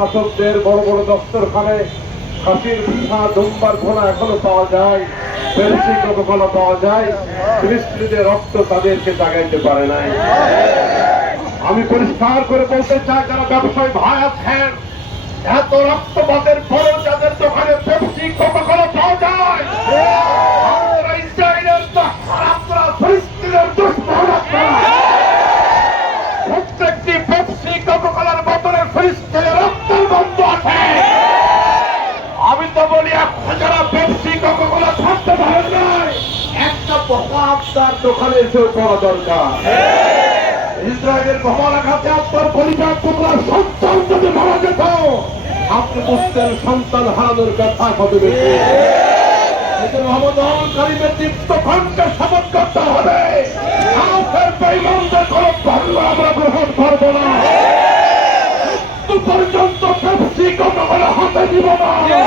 শাসকদের বড় বড় দস্তরখানে খাসির পিঠা দুম্বার ঘোড়া এখনো পাওয়া যায়, পেপসি কোকা-কোলা পাওয়া যায়, ফিলিস্তিনিদের রক্ত তাদেরকে জাগাইতে পারে নাই। আমি পরিষ্কার করে বলতে চাই, যারা ব্যবসায়ী ভাই আছেন, এত রক্তপাতের পরেও যাদের দোকানে পেপসি কোকা-কোলা পাওয়া যায়, আমরা ইসরায়েলের দুশমন, আপনারা ফিলিস্তিনের দুশমন। প্রত্যেকটি পেপসি কোকা-কোলার বোতলে ফিলিস্তিনের রক্তের গন্ধ আছে। আমি তো বলি, এখন যারা পেপসি কোকা-কোলা ছাড়তে পারেন নাই, একটা পোকা আপনার দোকানে এসেও করা দরকার। ইসরায়েলের ভবনা খাতে আপনার পরিবার টুকরা সন্তান যদি মারা যেত, আপনি বুঝতেন সন্তান হারানোর ব্যথা কত বেশি। রহমতকারীদের দীপ্ত কণ্ঠে শপথ করতে হবে, কাফের বেঈমানদের কোনো ভাগ্য আমরা গ্রহণ করবো না, মৃত্যু পর্যন্ত পেপসি কোকা-কোলা হাতে দিব না।